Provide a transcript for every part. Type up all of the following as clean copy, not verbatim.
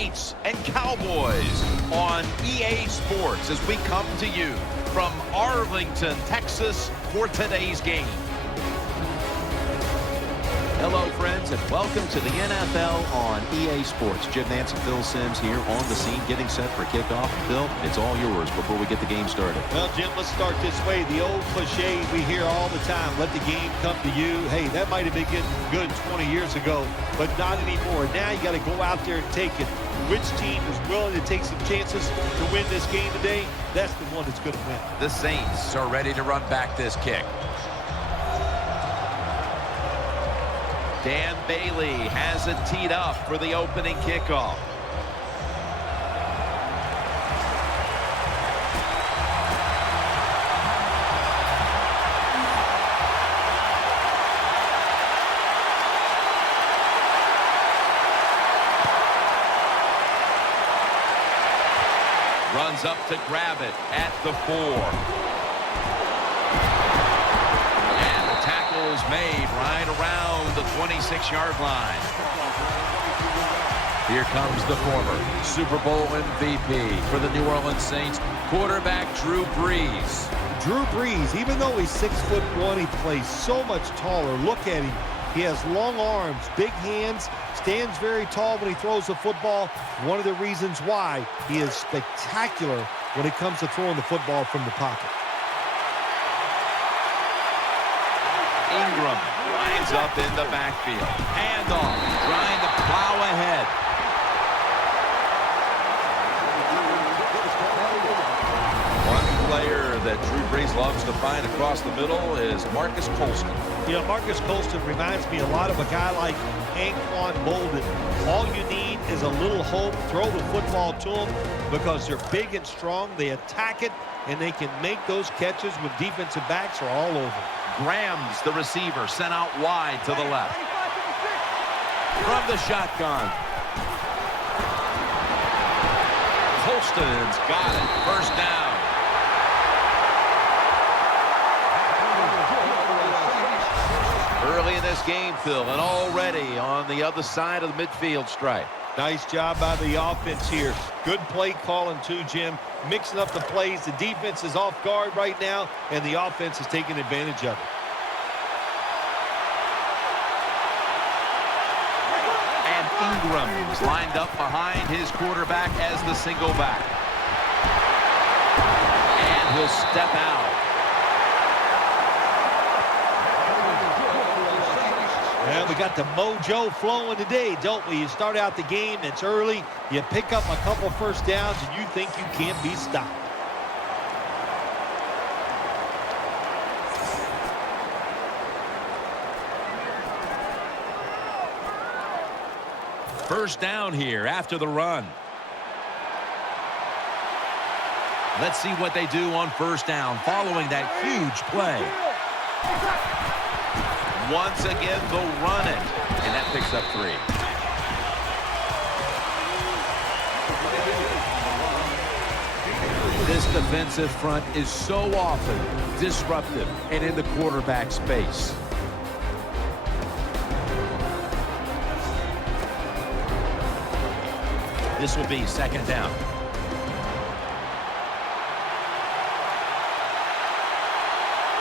Saints and Cowboys on EA Sports as we come to you from Arlington, Texas for today's game. Hello, friends, and welcome to the NFL on EA Sports. Jim Nance and Phil Simms here on the scene, getting set for kickoff. Phil, it's all yours before we get the game started. Well, Jim, let's start this way. The old cliche we hear all the time, let the game come to you. Hey, that might have been getting good 20 years ago, but not anymore. Now you got to go out there and take it. Which team is willing to take some chances to win this game today? That's the one that's going to win. The Saints are ready to run back this kick. Dan Bailey has it teed up for the opening kickoff. Runs up to grab it at the 4. Tackles made right around the 26-yard line. Here comes the former Super Bowl MVP for the New Orleans Saints, quarterback Drew Brees. Drew Brees, even though he's 6'1", he plays so much taller. Look at him. He has long arms, big hands, stands very tall when he throws the football. One of the reasons why he is spectacular when it comes to throwing the football from the pocket. Ingram lines up in the backfield. Handoff, trying to plow ahead. One player that Drew Brees loves to find across the middle is Marcus Colston. You know, Marcus Colston reminds me a lot of a guy like Anquan Bolden. All you need is a little hope. Throw the football to them because they're big and strong. They attack it, and they can make those catches when defensive backs are all over. Graham's the receiver, sent out wide to the left. From the shotgun. Colston's got it. First down. Early in this game, Phil, and already on the other side of the midfield stripe. Nice job by the offense here. Good play calling too, Jim. Mixing up the plays. The defense is off guard right now, and the offense is taking advantage of it. And Ingram's lined up behind his quarterback as the single back. And he'll step out. Well, we got the mojo flowing today, don't we? You start out the game, it's early, you pick up a couple first downs, and you think you can't be stopped. First down here after the run. Let's see what they do on first down following that huge play. Once again, they'll run it, and that picks up 3. This defensive front is so often disruptive and in the quarterback space. This will be second down.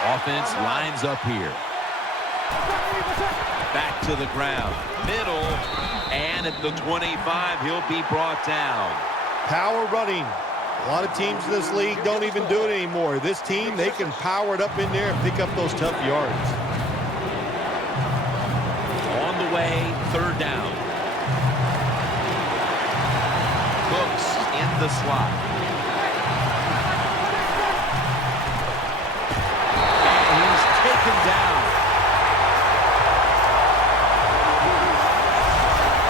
Offense lines up here. Back to the ground. Middle. And at the 25, he'll be brought down. Power running. A lot of teams in this league don't even do it anymore. This team, they can power it up in there and pick up those tough yards. On the way, third down. Cooks in the slot. And he's taken down.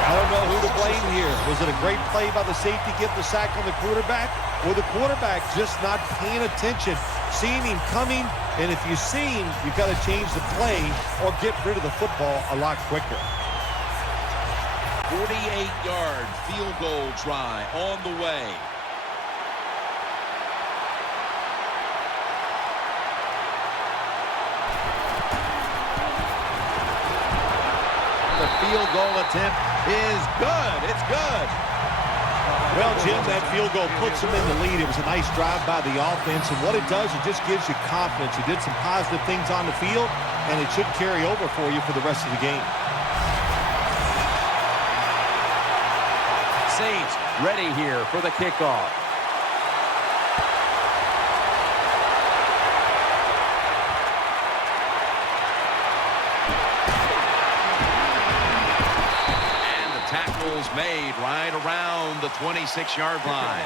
I don't know who to blame here. Was it a great play by the safety, get the sack on the quarterback, or the quarterback just not paying attention, seeing him coming, and if you see him, you've got to change the play or get rid of the football a lot quicker. 48-yard field goal try on the way. The field goal attempt is good. It's good. Well, Jim, that field goal puts them in the lead. It was a nice drive by the offense, and what it does, it just gives you confidence. You did some positive things on the field, and it should carry over for you for the rest of the game. Saints ready here for the kickoff. Tackles made right around the 26-yard line.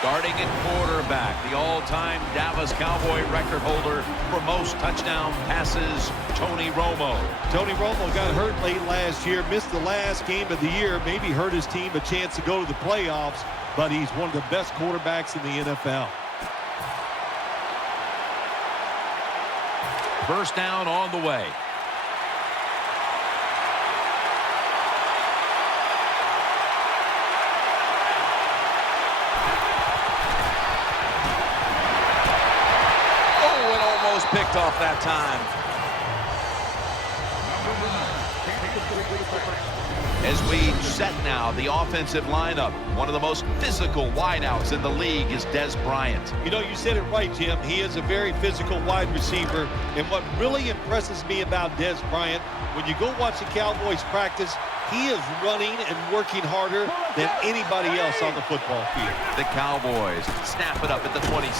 Starting at quarterback, the all-time Dallas Cowboy record holder for most touchdown passes, Tony Romo. Tony Romo got hurt late last year, missed the last game of the year, maybe hurt his team a chance to go to the playoffs, but he's one of the best quarterbacks in the NFL. First down on the way. Picked off that time. As we set now the offensive lineup, one of the most physical wideouts in the league is Dez Bryant. You know, you said it right, Jim. He is a very physical wide receiver. And what really impresses me about Dez Bryant, when you go watch the Cowboys practice, he is running and working harder than anybody else on the football field. The Cowboys snap it up at the 26.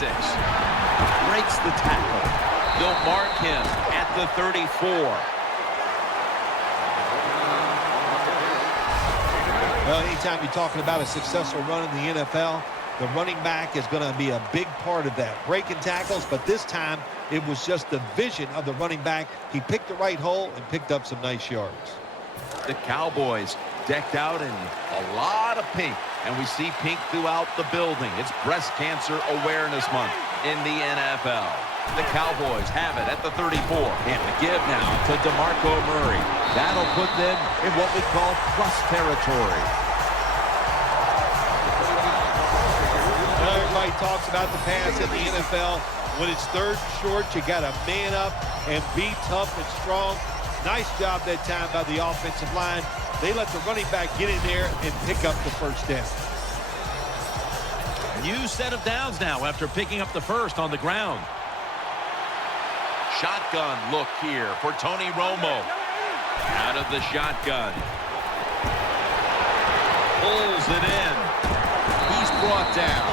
Breaks the tackle. They'll mark him at the 34. Well, anytime you're talking about a successful run in the NFL, the running back is going to be a big part of that. Breaking tackles, but this time it was just the vision of the running back. He picked the right hole and picked up some nice yards. The Cowboys decked out in a lot of pink, and we see pink throughout the building. It's Breast Cancer Awareness Month in the NFL. The Cowboys have it at the 34. And the give now to DeMarco Murray. That'll put them in what we call plus territory. Well, everybody talks about the pass in the NFL. When it's third and short, you got to man up and be tough and strong. Nice job that time by the offensive line. They let the running back get in there and pick up the first down. New set of downs now after picking up the first on the ground. Shotgun look here for Tony Romo. Out of the shotgun. Pulls it in. He's brought down.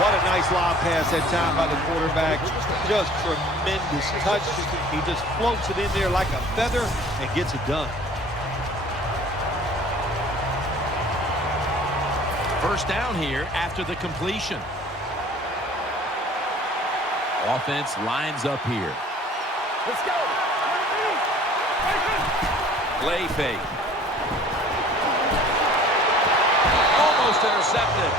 What a nice lob pass that time by the quarterback. Just tremendous touch. He just floats it in there like a feather and gets it done. First down here after the completion. Offense lines up here. Let's go. Play fake. Almost intercepted.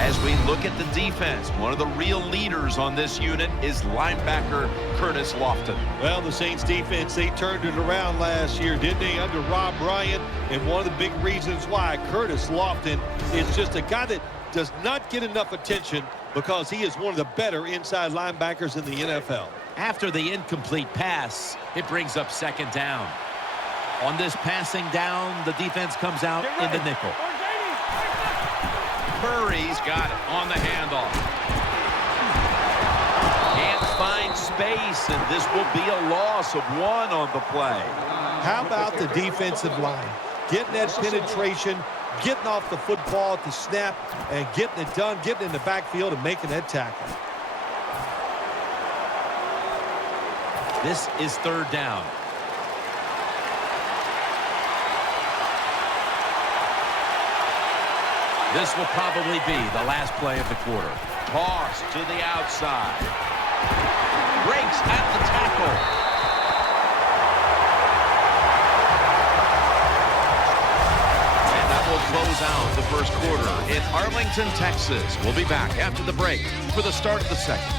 As we look at the defense, one of the real leaders on this unit is linebacker Curtis Lofton. Well, the Saints defense, they turned it around last year, didn't they, under Rob Bryant? And one of the big reasons why Curtis Lofton is just a guy that does not get enough attention because he is one of the better inside linebackers in the NFL. After the incomplete pass, it brings up second down. On this passing down, the defense comes out in the nickel. Murray's got it on the handoff. Can't find space, and this will be a loss of one on the play. How about the defensive line? Getting that penetration, getting off the football at the snap, and getting it done, getting in the backfield and making that tackle. This is third down. This will probably be the last play of the quarter. Toss to the outside. Breaks at the tackle. And that will close out the first quarter in Arlington, Texas. We'll be back after the break for the start of the second.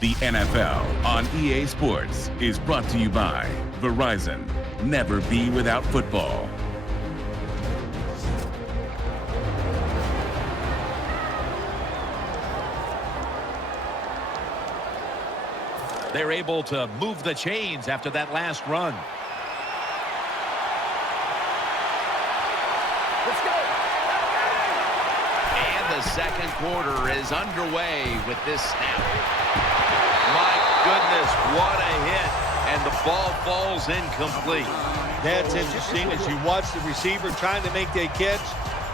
The NFL on EA Sports is brought to you by Verizon. Never be without football. They're able to move the chains after that last run. Let's go. And the second quarter is underway with this snap. My goodness, what a hit. And the ball falls incomplete. That's interesting. As you watch the receiver trying to make that catch,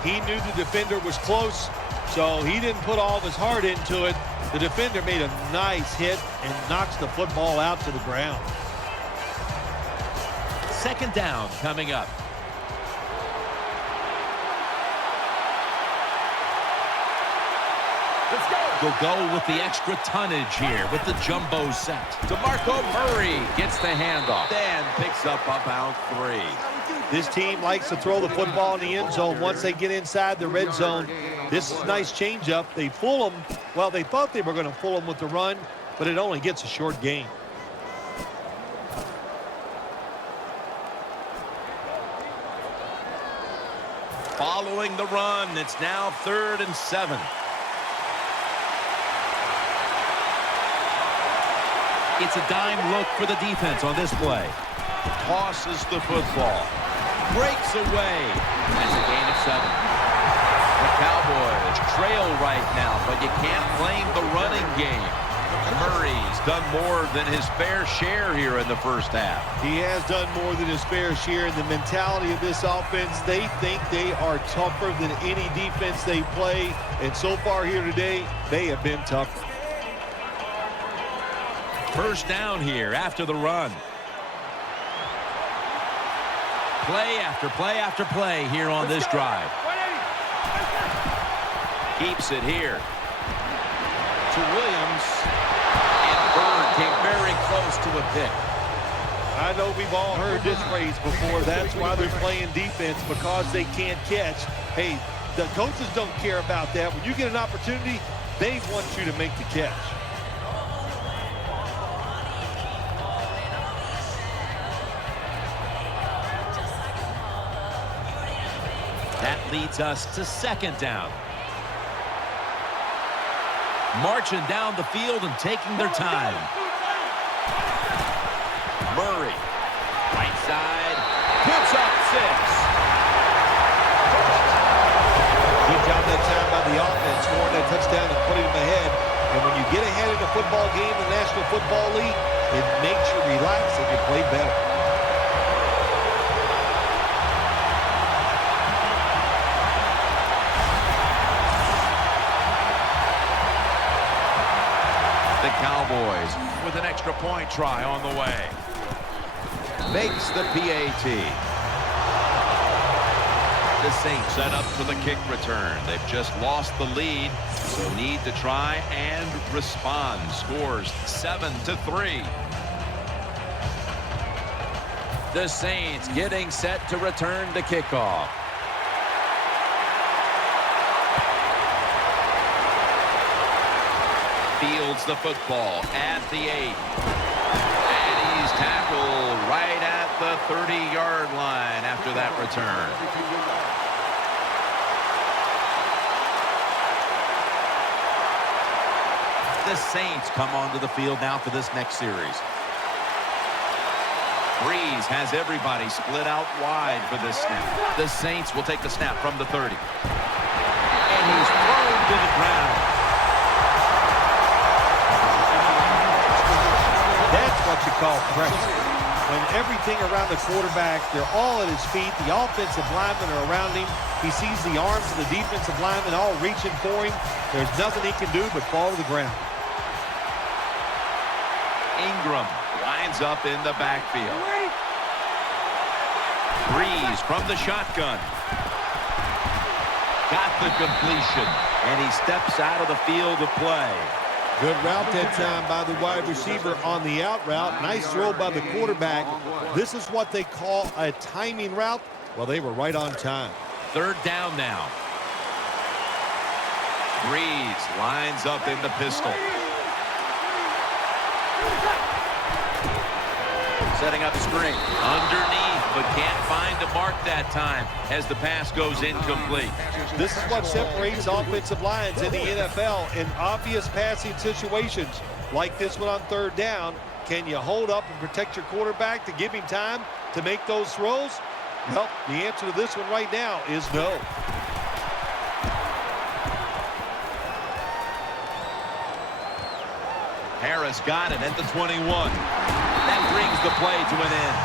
he knew the defender was close, so he didn't put all of his heart into it. The defender made a nice hit and knocks the football out to the ground. Second down coming up. Let's go. They'll go with the extra tonnage here with the jumbo set. DeMarco Murray gets the handoff and picks up about 3. This team likes to throw the football in the end zone once they get inside the red zone. This is a nice changeup. They fool them. Well, they thought they were going to fool them with the run, but it only gets a short gain. Following the run, it's now 3rd and 7. It's a dime look for the defense on this play. Tosses the football. Breaks away. That's a gain of 7. The Cowboys trail right now, but you can't blame the running game. Murray's done more than his fair share here in the first half. He has done more than his fair share. And the mentality of this offense, they think they are tougher than any defense they play. And so far here today, they have been tougher. First down here after the run. Play after play after play here on this drive. Keeps it here to Williams. And Bird came very close to a pick. I know we've all heard this phrase before. That's why they're playing defense, because they can't catch. Hey, the coaches don't care about that. When you get an opportunity, they want you to make the catch. That leads us to second down. Marching down the field and taking their time. Murray, right side, puts up 6. Good job that time by the offense, scoring that touchdown and putting them ahead. And when you get ahead in a football game in the National Football League, it makes you relax and you play better. The Cowboys with an extra point try on the way. Makes the PAT. The Saints set up for the kick return. They've just lost the lead, so need to try and respond. Scores 7-3. The Saints getting set to return the kickoff. Fields the football at the 8. And he's tackled right at the 30-yard line after that return. The Saints come onto the field now for this next series. Breeze has everybody split out wide for this snap. The Saints will take the snap from the 30. And he's thrown to the ground. That's what you call pressure. When everything around the quarterback, they're all at his feet. The offensive linemen are around him. He sees the arms of the defensive linemen all reaching for him. There's nothing he can do but fall to the ground. Ingram lines up in the backfield. Breeze from the shotgun. Got the completion, and he steps out of the field of play. Good route that time by the wide receiver on the out route. Nice throw by the quarterback. This is what they call a timing route. Well, they were right on time. Third down now. Breeze lines up in the pistol. Setting up screen. Underneath, but can't find a mark that time as the pass goes incomplete. This is what separates offensive lines in the NFL in obvious passing situations. like this one on third down. Can you hold up and protect your quarterback to give him time to make those throws? Well, the answer to this one right now is no. Harris got it at the 21. That brings the play to an end.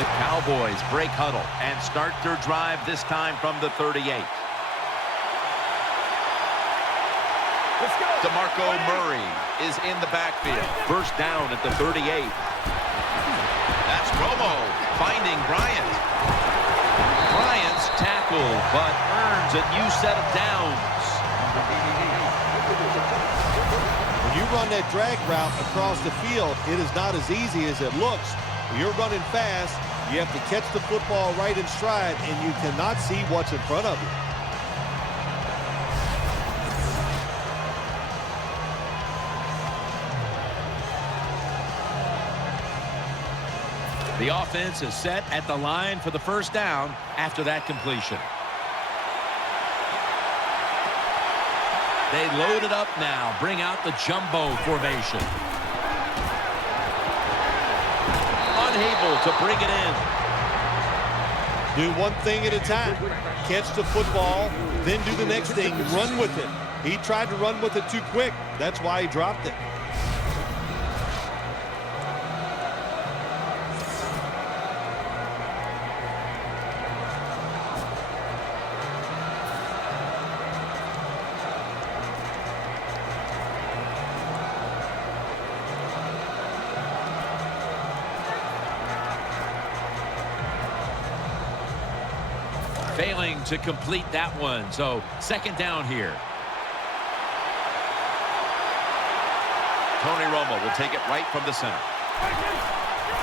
The Cowboys break huddle and start their drive this time from the 38. Let's go. DeMarco Murray is in the backfield. First down at the 38. That's Romo finding Bryant. Bryant's tackle, but earns a new set of downs. When you run that drag route across the field, it is not as easy as it looks. When you're running fast, you have to catch the football right in stride, and you cannot see what's in front of you. The offense is set at the line for the first down after that completion. They load it up now, bring out the jumbo formation. Unable to bring it in. Do one thing at a time. Catch the football, then do the next thing, run with it. He tried to run with it too quick. That's why he dropped it. Failing to complete that one, so second down here. Tony Romo will take it right from the center.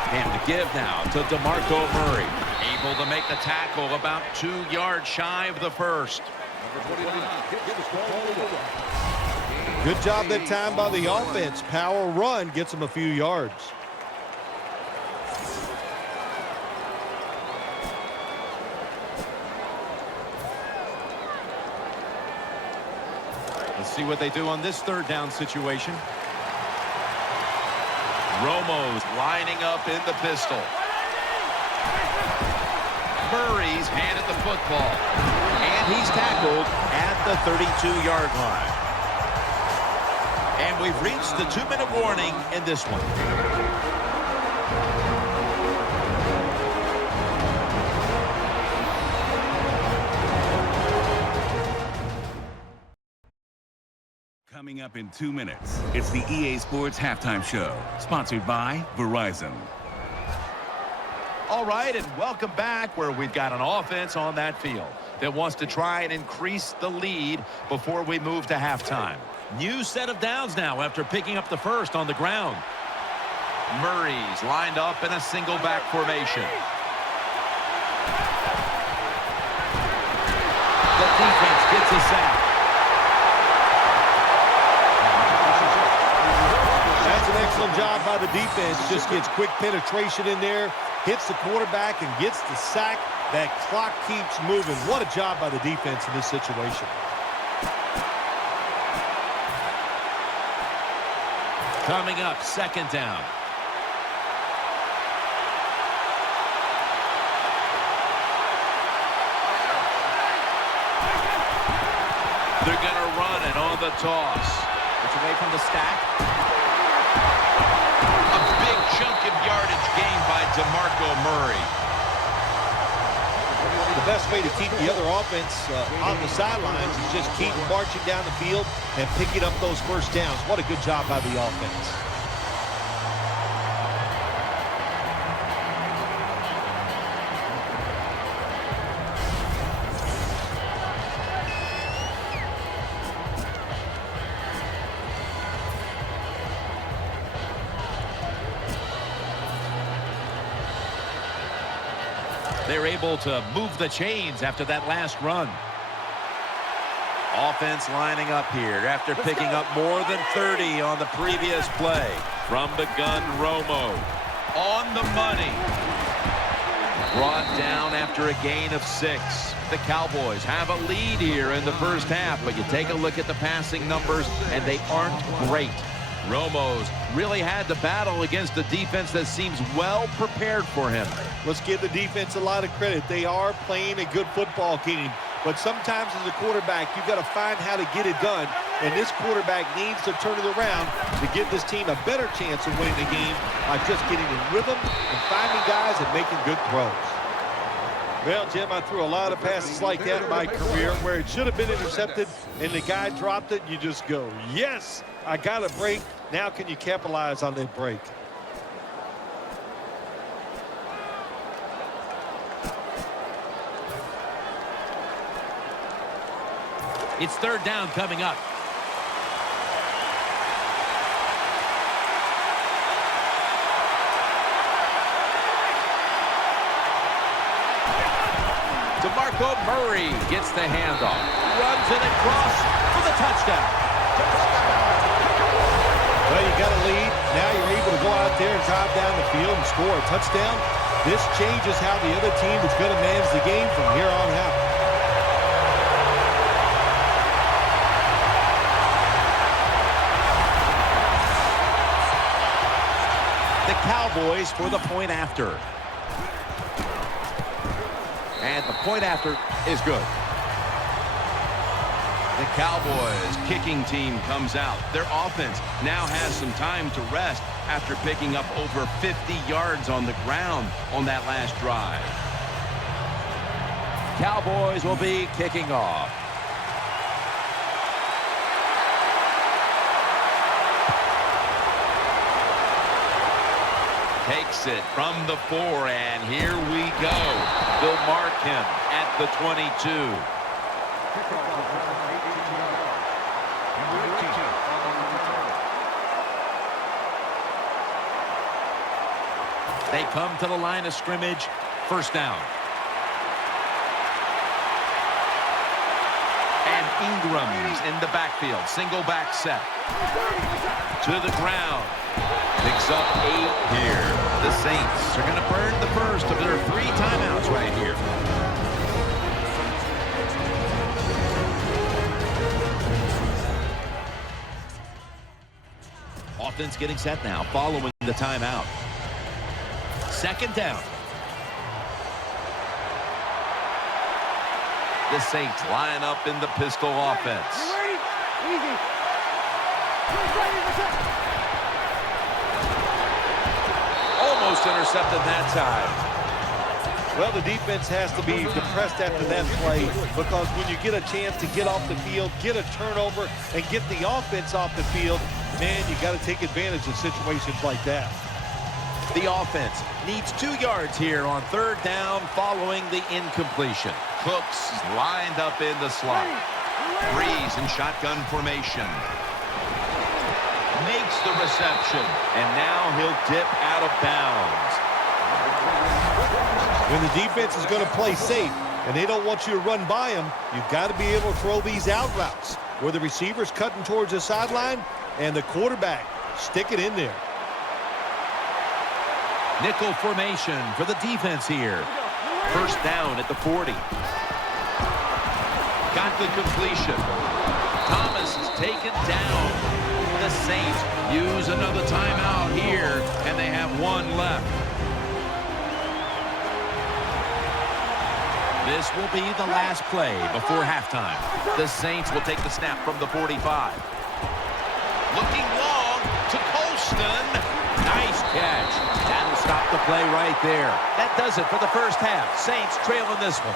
And to give now to DeMarco Murray. Able to make the tackle about 2 yards shy of the first. Good job that time by the offense. Power run gets them a few yards. Let's see what they do on this third down situation. Romo's lining up in the pistol. Murray's handed the football. And he's tackled at the 32-yard line. And we've reached the 2-minute warning in this one. Coming up in 2 minutes, it's the EA Sports Halftime Show, sponsored by Verizon. All right, and welcome back, where we've got an offense on that field that wants to try and increase the lead before we move to halftime. New set of downs now after picking up the first on the ground. Murray's lined up in a single back formation. The defense gets a sack. That's an excellent job by the defense. Just gets quick penetration in there, hits the quarterback, and gets the sack. That clock keeps moving. What a job by the defense in this situation. Coming up, second down. They're going to run it on the toss. It's away from the stack. A big chunk of yardage gained by DeMarco Murray. The best way to keep the other offense on the sidelines is just keep marching down the field and picking up those first downs. What a good job by the offense. They're able to move the chains after that last run. Offense lining up here after picking up more than 30 on the previous play. From the gun, Romo. On the money. Brought down after a gain of 6. The Cowboys have a lead here in the first half, but you take a look at the passing numbers, and they aren't great. Romo's really had to battle against a defense that seems well prepared for him. Let's give the defense a lot of credit. They are playing a good football game. But sometimes as a quarterback, you've got to find how to get it done. And this quarterback needs to turn it around to give this team a better chance of winning the game by just getting in rhythm and finding guys and making good throws. Well, Jim, I threw a lot of passes like that in my career where it should have been intercepted and the guy dropped it. You just go, yes, I got a break. Now can you capitalize on that break? It's third down coming up. DeMarco Murray gets the handoff. Runs it across for the touchdown. Well, you got a lead. Now you're able to go out there and drive down the field and score a touchdown. This changes how the other team is going to manage the game from here on out. The Cowboys for the point after. And the point after is good. The Cowboys kicking team comes out. Their offense now has some time to rest after picking up over 50 yards on the ground on that last drive. Cowboys will be kicking off. Takes it from the 4, and here we go. They'll mark him at the 22. They come to the line of scrimmage. First down. And Ingram's in the backfield. Single back set. To the ground. Picks up 8 here. The Saints are going to burn the first of their 3 timeouts right here. Offense getting set now following the timeout. Second down. The Saints line up in the pistol offense. Almost intercepted that time. Well, the defense has to be depressed after that play because when you get a chance to get off the field, get a turnover, and get the offense off the field, man, you got to take advantage of situations like that. The offense needs 2 yards here on third down following the incompletion. Cooks lined up in the slot. Breeze in shotgun formation. Makes the reception, and now he'll dip out of bounds. When the defense is going to play safe and they don't want you to run by them, you've got to be able to throw these out routes where the receiver's cutting towards the sideline and the quarterback stick it in there. Nickel formation for the defense here. First down at the 40. Got the completion. Thomas is taken down. The Saints use another timeout here, and they have 1 left. This will be the last play before halftime. The Saints will take the snap from the 45. Looking long to Colston. Nice catch. That'll stop the play right there. That does it for the first half. Saints trailing this one.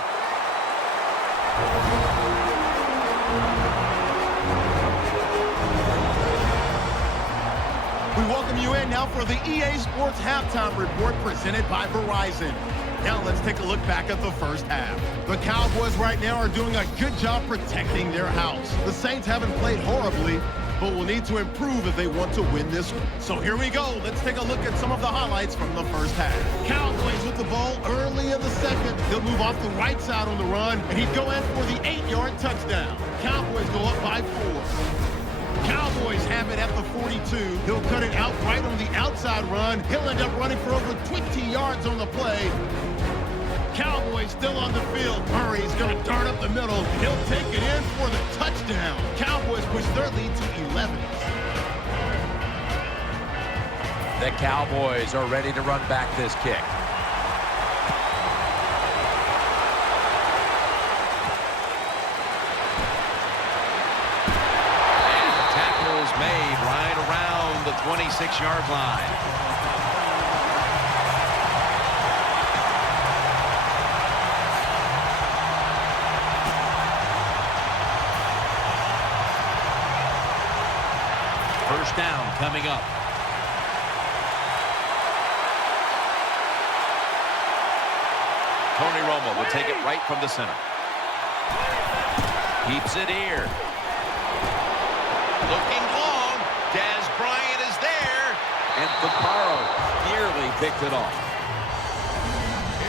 We welcome you in now for the EA Sports Halftime Report presented by Verizon. Now let's take a look back at the first half. The Cowboys right now are doing a good job protecting their house. The Saints haven't played horribly, but will need to improve if they want to win this one. So here we go. Let's take a look at some of the highlights from the first half. Cowboys with the ball early in the second. He'll move off the right side on the run, and he'd go in for the 8-yard touchdown. Cowboys go up by 4. Cowboys have it at the 42. He'll cut it out right on the outside run. He'll end up running for over 20 yards on the play. Cowboys still on the field. Murray's going to dart up the middle. He'll take it in for the touchdown. Cowboys push their lead to 11. The Cowboys are ready to run back this kick. And the tackle is made right around the 26-yard line. First down coming up. Tony Romo will take it right from the center. Keeps it here. Looking long. Dez Bryant is there. And Vaccaro nearly picked it off.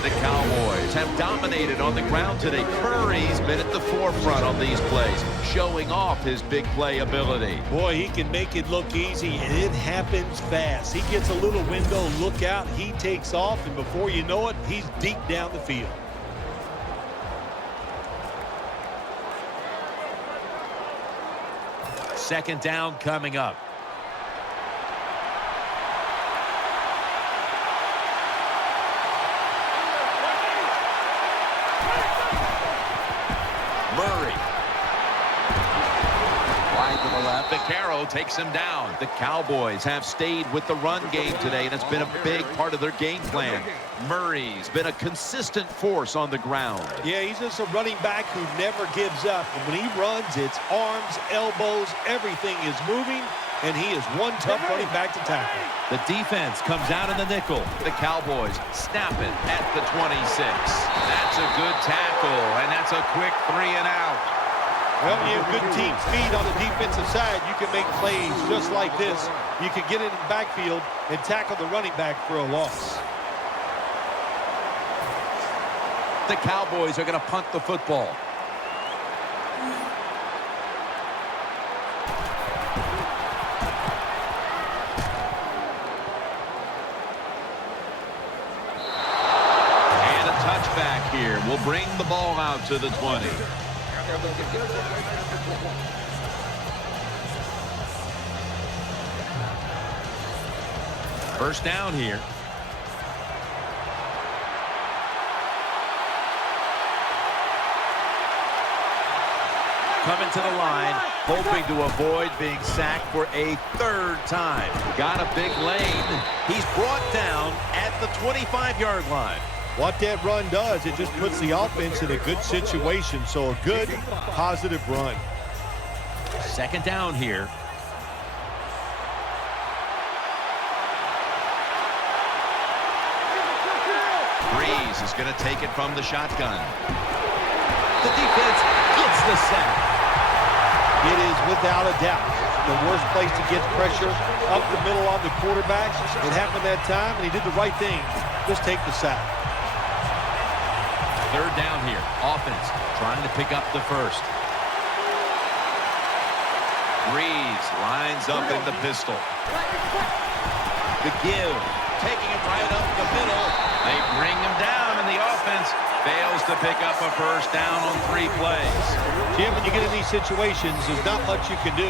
The Cowboys have dominated on the ground today. Murray's been at the forefront on these plays, showing off his big play ability. Boy, he can make it look easy, and it happens fast. He gets a little window, look out, he takes off, and before you know it, he's deep down the field. Second down coming up. Murray. Wide to the left. Vaccaro takes him down. The Cowboys have stayed with the run game today, and it's been a big part of their game plan. Murray's been a consistent force on the ground. Yeah, he's just a running back who never gives up. And when he runs, it's arms, elbows, everything is moving, and he is one tough running back to tackle. The defense comes out in the nickel. The Cowboys snap it at the 26. That's a good tackle, and that's a quick 3 and out. Well, when you have good team speed on the defensive side, you can make plays just like this. You can get it in the backfield and tackle the running back for a loss. The Cowboys are going to punt the football. And a touchback here will bring the ball out to the 20. First down here. Coming to the line, hoping to avoid being sacked for a third time. Got a big lane. He's brought down at the 25-yard line. What that run does, it just puts the offense in a good situation. So a good, positive run. Second down here. Breeze is going to take it from the shotgun. The defense gets the sack. It is without a doubt the worst place to get pressure up the middle on the quarterback. It happened that time, and he did the right thing. Just take the sack. Third down here. Offense trying to pick up the first. Breeze lines up in the pistol. The give. Taking him right up the middle. They bring him down, and the offense fails to pick up a first down on 3 plays. Jim, when you get in these situations, there's not much you can do.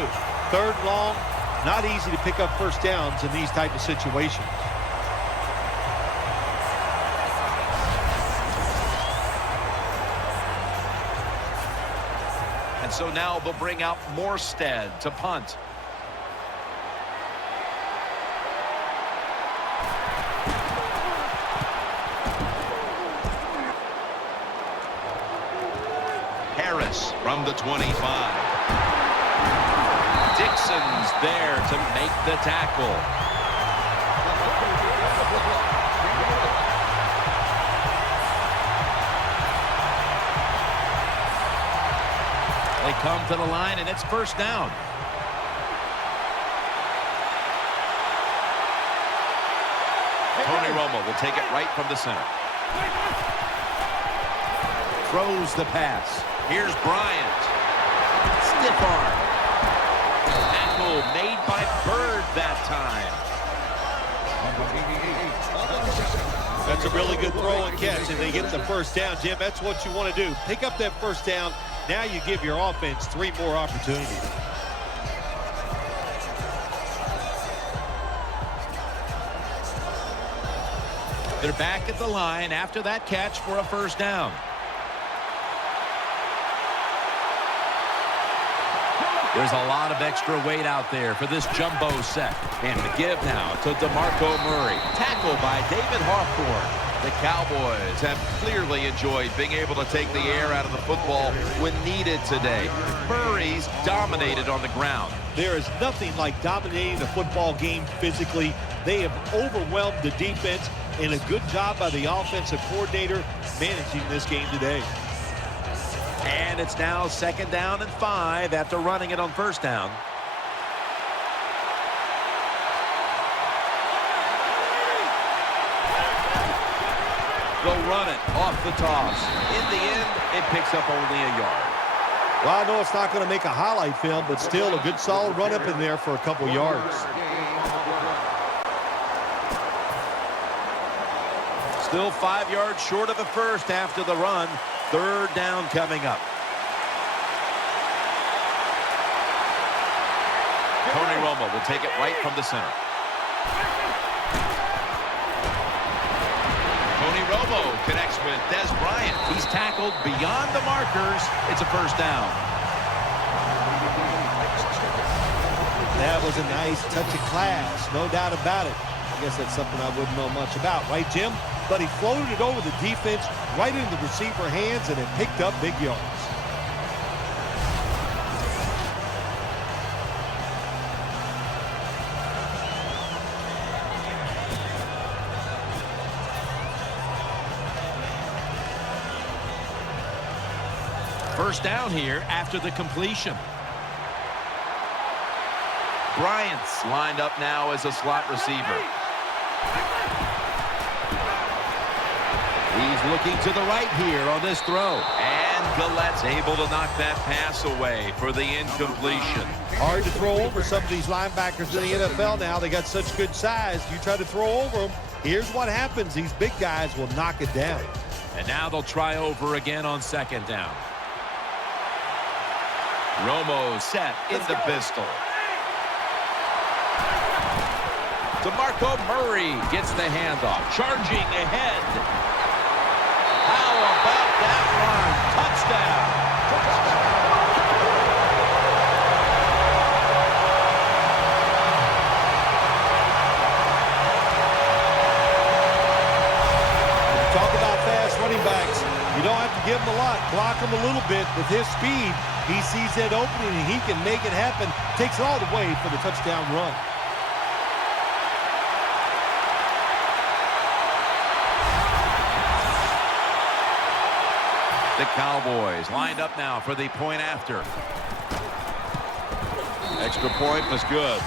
Third long, not easy to pick up first downs in these type of situations. And so now they'll bring out Morstead to punt. Harris from the 25. Dixon's there to make the tackle. They come to the line, and it's first down. Tony Romo will take it right from the center. Throws the pass. Here's Bryant. Stiff arm. That made by Bird that time. That's a really good throw and catch, and they get the first down. Jim, that's what you want to do. Pick up that first down. Now you give your offense 3 more opportunities. They're back at the line after that catch for a first down. There's a lot of extra weight out there for this jumbo set. And the give now to DeMarco Murray. Tackled by David Hawthorne. The Cowboys have clearly enjoyed being able to take the air out of the football when needed today. Murray's dominated on the ground. There is nothing like dominating the football game physically. They have overwhelmed the defense, and a good job by the offensive coordinator managing this game today. And it's now 2nd down and 5 after running it on first down. They'll run it off the toss. In the end, it picks up only a yard. Well, I know it's not going to make a highlight film, but still a good solid run up in there for a couple yards. Still 5 yards short of the first after the run. 3rd down coming up. Tony Romo will take it right from the center. Tony Romo connects with Des Bryant. He's tackled beyond the markers. It's a first down. That was a nice touch of class, no doubt about it. I guess that's something I wouldn't know much about, right, Jim? But he floated it over the defense, right into the receiver hands, and it picked up big yards. First down here after the completion. Bryant's lined up now as a slot receiver. He's looking to the right here on this throw. And Gallette's able to knock that pass away for the incompletion. Hard to throw over some of these linebackers in the NFL now. They got such good size. You try to throw over them, here's what happens. These big guys will knock it down. And now they'll try over again on 2nd down. Romo set in the pistol. DeMarco Murray gets the handoff. Charging ahead. How about that run? Touchdown. Talk about fast running backs. You don't have to give them a lot. Block them a little bit. With his speed, he sees that opening and he can make it happen. Takes it all the way for the touchdown run. The Cowboys lined up now for the point after. Extra point was good.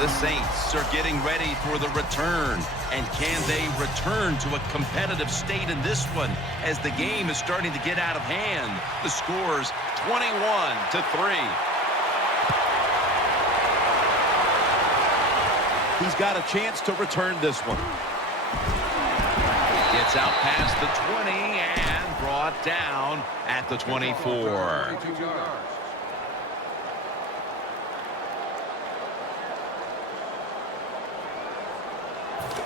The Saints are getting ready for the return. And can they return to a competitive state in this one as the game is starting to get out of hand? The score's 21-3. He's got a chance to return this one. Gets out past the 20 and brought down at the 24.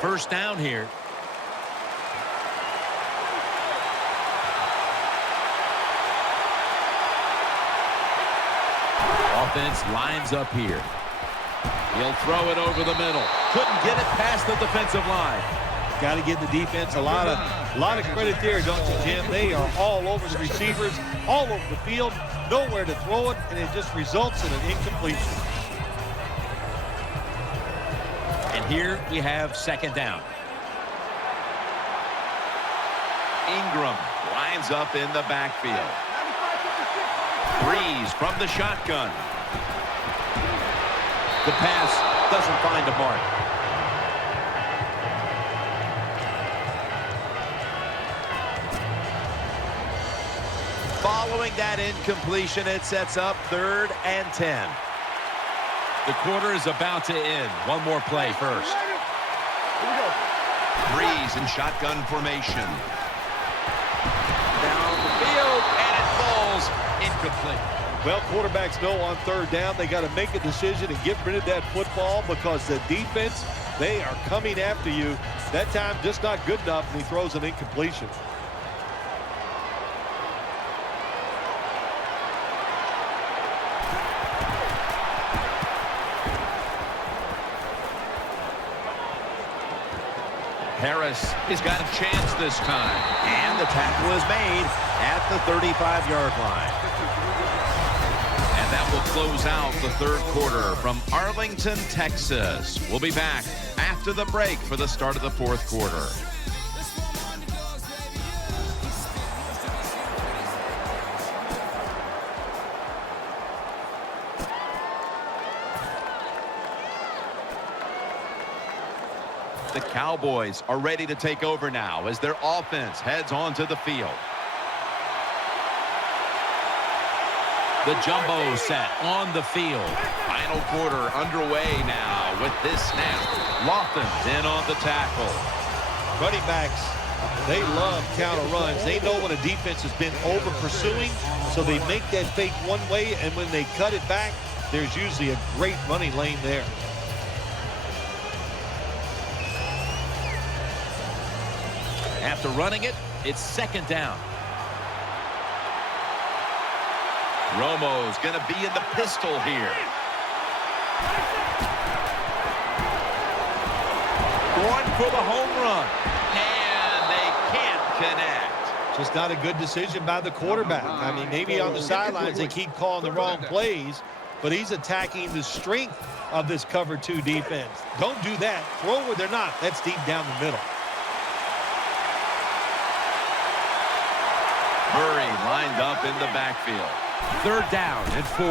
First down here. Offense lines up here. He'll throw it over the middle. Couldn't get it past the defensive line. Got to give the defense a lot of credit there, don't you, Jim? They are all over the receivers, all over the field, nowhere to throw it, and it just results in an incompletion. And here we have 2nd down. Ingram lines up in the backfield. Breeze from the shotgun. The pass doesn't find a mark. Following that incompletion, it sets up 3rd and 10. The quarter is about to end. One more play first. Breeze in shotgun formation. Down the field, and it falls incomplete. Well, quarterbacks know on third down they got to make a decision and get rid of that football because the defense, they are coming after you. That time just not good enough, and he throws an incompletion. Harris has got a chance this time. And the tackle is made at the 35-yard line. And that will close out the third quarter from Arlington, Texas. We'll be back after the break for the start of the fourth quarter. The Cowboys are ready to take over now as their offense heads onto the field. The jumbo set on the field. Final quarter underway now with this snap. Lofton's in on the tackle. Running backs, they love counter runs. They know when a defense has been over pursuing, so they make that fake one way, and when they cut it back, there's usually a great running lane there. After running it, it's second down. Romo's going to be in the pistol here. Going for the home run. And they can't connect. Just not a good decision by the quarterback. I mean, maybe on the sidelines they keep calling the wrong plays, but he's attacking the strength of this cover 2 defense. Don't do that. Throw where they're not. That's deep down the middle. Murray lined up in the backfield. Third down and 4.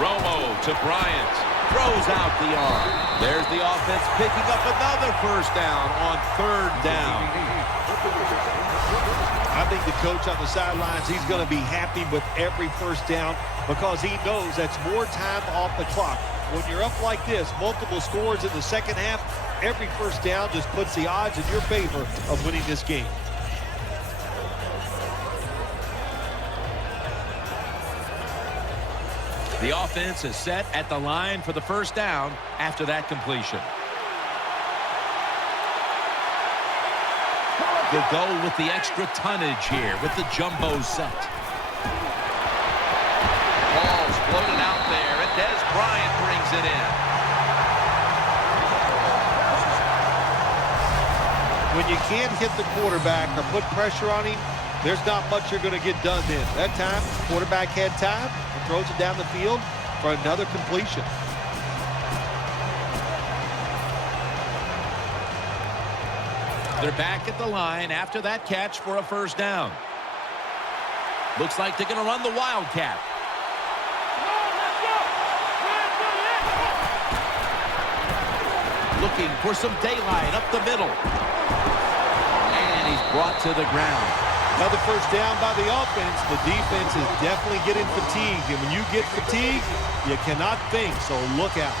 Romo to Bryant. Throws out the arm. There's the offense picking up another first down on third down. I think the coach on the sidelines, he's going to be happy with every first down because he knows that's more time off the clock. When you're up like this, multiple scores in the second half, every first down just puts the odds in your favor of winning this game. The offense is set at the line for the first down after that completion. They'll go with the extra tonnage here with the jumbo set. Ball's floated out there, and Des Bryant brings it in. When you can't hit the quarterback or put pressure on him, there's not much you're going to get done then. That time, quarterback had time. Throws it down the field for another completion. They're back at the line after that catch for a first down. Looks like they're going to run the Wildcat. Looking for some daylight up the middle. And he's brought to the ground. Another first down by the offense. The defense is definitely getting fatigued. And when you get fatigued, you cannot think, so look out.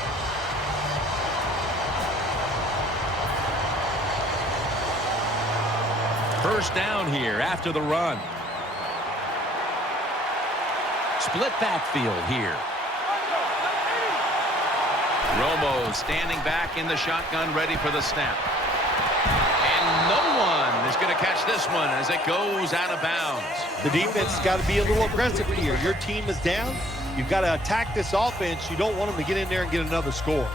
First down here after the run. Split backfield here. Romo standing back in the shotgun, ready for the snap. And no one is going to catch this one as it goes out of bounds. The defense has got to be a little aggressive here. Your team is down. You've got to attack this offense. You don't want them to get in there and get another score.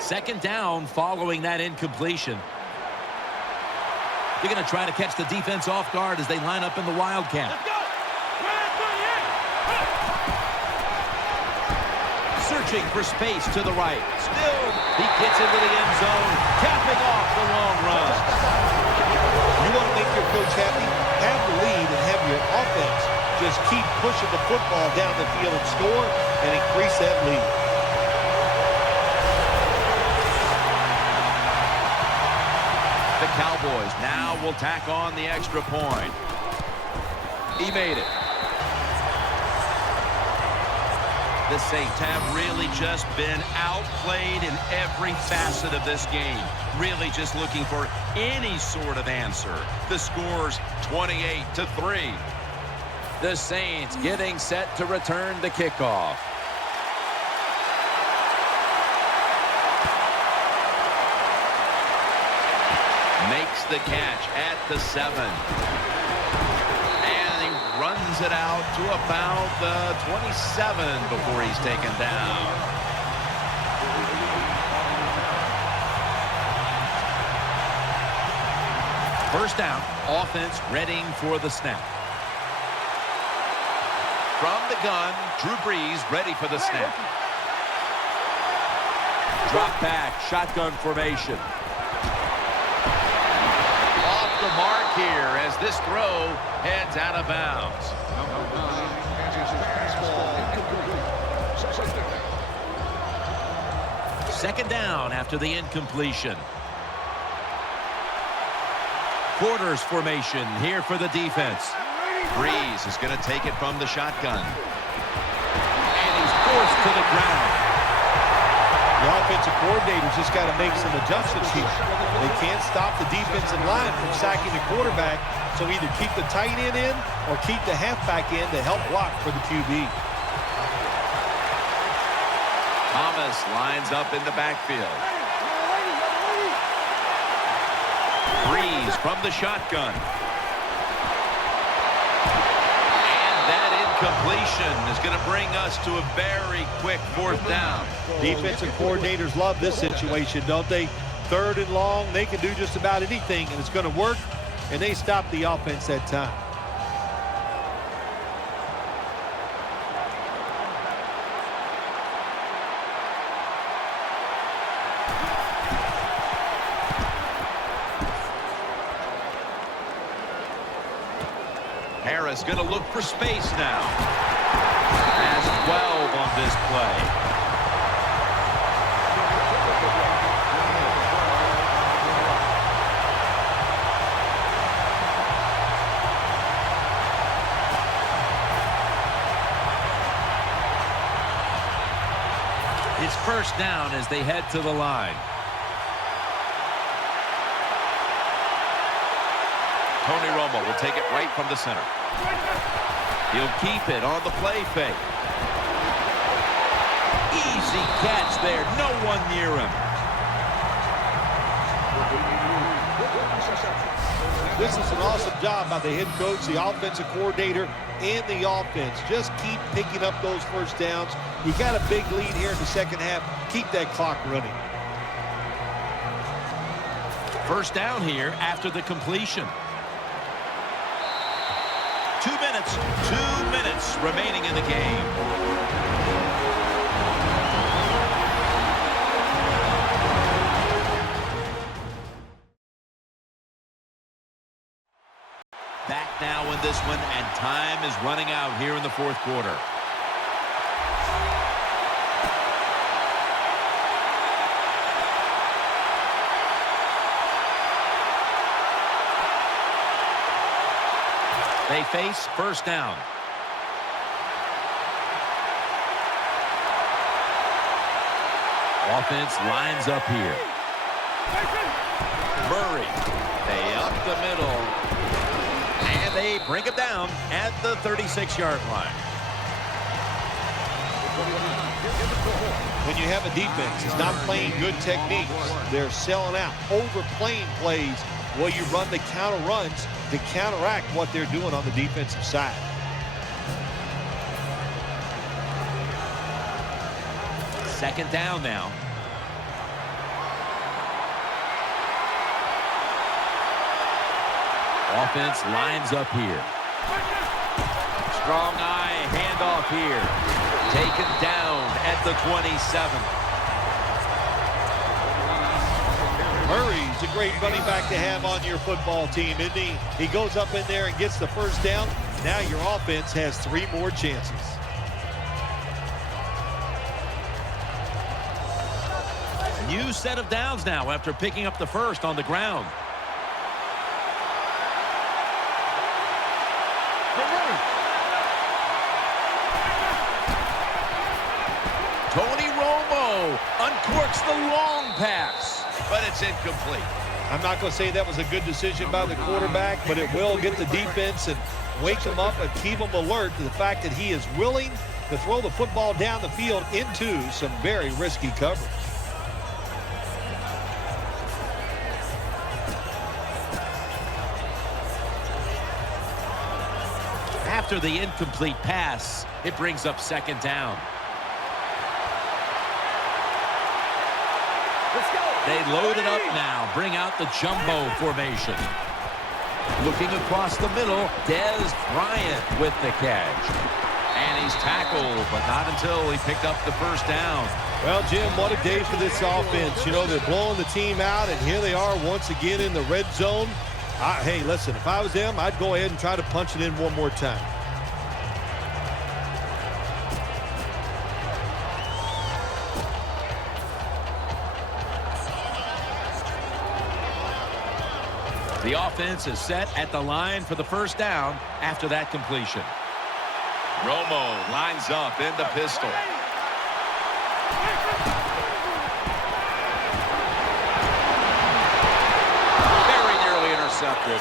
Second down following that incompletion. They're going to try to catch the defense off guard as they line up in the Wildcat. Searching for space to the right. Still, he gets into the end zone, capping off the long run. You want to make your coach happy? Have the lead and have just keep pushing the football down the field and score and increase that lead. The Cowboys now will tack on the extra point. He made it. The Saints have really just been outplayed in every facet of this game. Really just looking for any sort of answer. The score's 28-3. The Saints getting set to return the kickoff. Makes the catch at the 7. And he runs it out to about the 27 before he's taken down. First down, offense readying for the snap. From the gun, Drew Brees ready for the snap. Drop back, shotgun formation. Off the mark here as this throw heads out of bounds. Second down after the incompletion. Quarters formation here for the defense. Brees is going to take it from the shotgun. And he's forced to the ground. The offensive coordinator's just got to make some adjustments here. They can't stop the defensive line from sacking the quarterback, so either keep the tight end in or keep the halfback in to help block for the QB. Thomas lines up in the backfield. Brees from the shotgun. And that incompletion is going to bring us to a very quick fourth down. Defensive coordinators love this situation, don't they? Third and long, they can do just about anything, and it's going to work, and they stop the offense that time. Harris going to look for space now. Has 12 on this play. It's first down as they head to the line. Tony Romo will take it right from the center. He'll keep it on the play fake. Easy catch there. No one near him. This is an awesome job by the head coach, the offensive coordinator, and the offense. Just keep picking up those first downs. You got a big lead here in the second half. Keep that clock running. First down here after the completion. 2 minutes remaining in the game. Back now in this one, and time is running out here in the fourth quarter. They face first down. Offense lines up here. Murray, they up the middle. And they bring him down at the 36-yard line. When you have a defense that's not playing good techniques, they're selling out, overplaying plays. Well, you run the counter runs to counteract what they're doing on the defensive side. Second down now. Offense lines up here. Strong eye handoff here. Taken down at the 27. Murray's a great running back to have on your football team, isn't he? He goes up in there and gets the first down. Now your offense has 3 more chances. New set of downs now after picking up the first on the ground. Tony Romo uncorks the long pass, but it's incomplete. I'm not going to say that was a good decision by the quarterback, but it will get the defense and wake them up and keep them alert to the fact that he is willing to throw the football down the field into some very risky coverage. After the incomplete pass, it brings up second down. They load it up now, bring out the jumbo formation. Looking across the middle, Dez Bryant with the catch. And he's tackled, but not until he picked up the first down. Well, Jim, what a day for this offense. You know, they're blowing the team out, and here they are once again in the red zone. Hey, listen, if I was them, I'd go ahead and try to punch it in one more time. The offense is set at the line for the first down after that completion. Romo lines up in the pistol. Very nearly intercepted.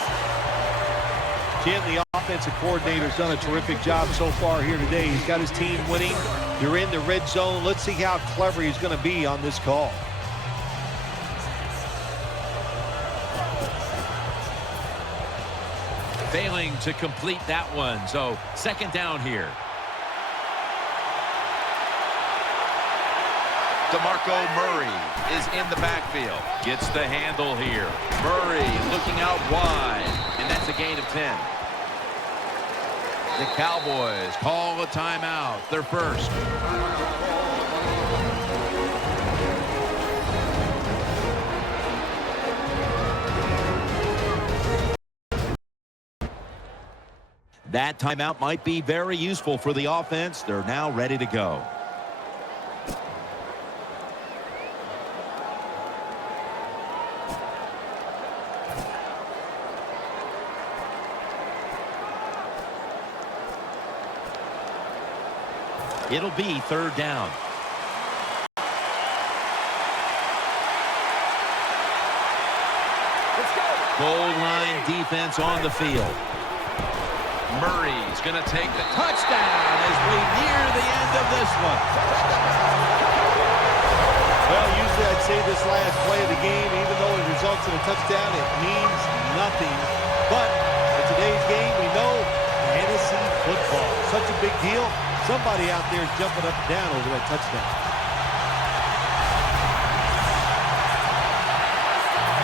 Jim, the offensive coordinator's done a terrific job so far here today. He's got his team winning. You're in the red zone. Let's see how clever he's going to be on this call. Failing to complete that one, so second down here. DeMarco Murray is in the backfield. Gets the handle here. Murray looking out wide, and that's a gain of 10. The Cowboys call a timeout, their first. That timeout might be very useful for the offense. They're now ready to go. It'll be third down. Goal line defense on the field. Murray's going to take the touchdown as we near the end of this one. Well, usually I'd say this last play of the game, even though it results in a touchdown, it means nothing. But in today's game, we know fantasy football, such a big deal. Somebody out there is jumping up and down over that touchdown.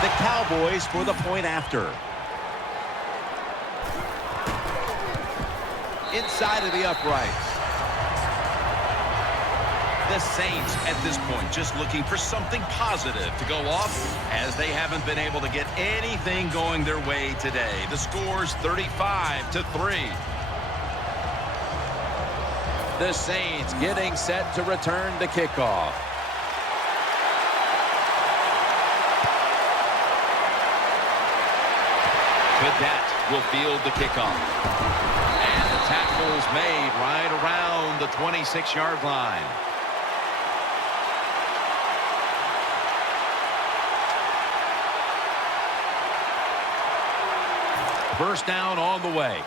The Cowboys for the point after. Inside of the uprights. The Saints at this point just looking for something positive to go off as they haven't been able to get anything going their way today. The score's 35-3. The Saints getting set to return the kickoff. Cadet will field the kickoff. Tackles made right around the 26-yard line. First down on the way.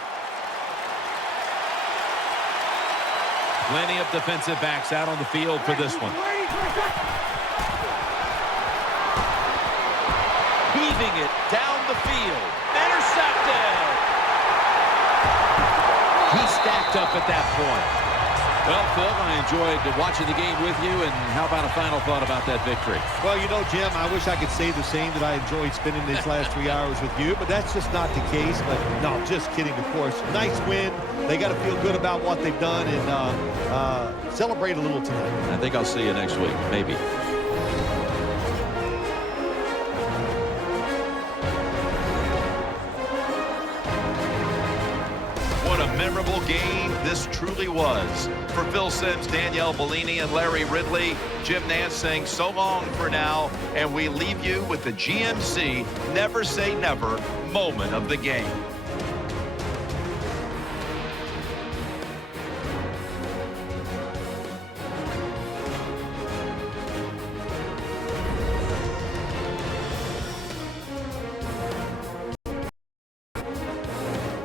Plenty of defensive backs out on the field for this one. Heaving it down the field. Intercepted. He stacked up at that point. Well, Phil, I enjoyed watching the game with you, and how about a final thought about that victory? Well, you know, Jim, I wish I could say the same, that I enjoyed spending these last 3 hours with you, but that's just not the case. But no, just kidding, of course. Nice win. They got to feel good about what they've done and celebrate a little tonight. I think I'll see you next week, maybe. memorable game this truly was. For Phil Simms, Danielle Bellini, and Larry Ridley, Jim Nance saying so long for now, and we leave you with the GMC Never Say Never moment of the game.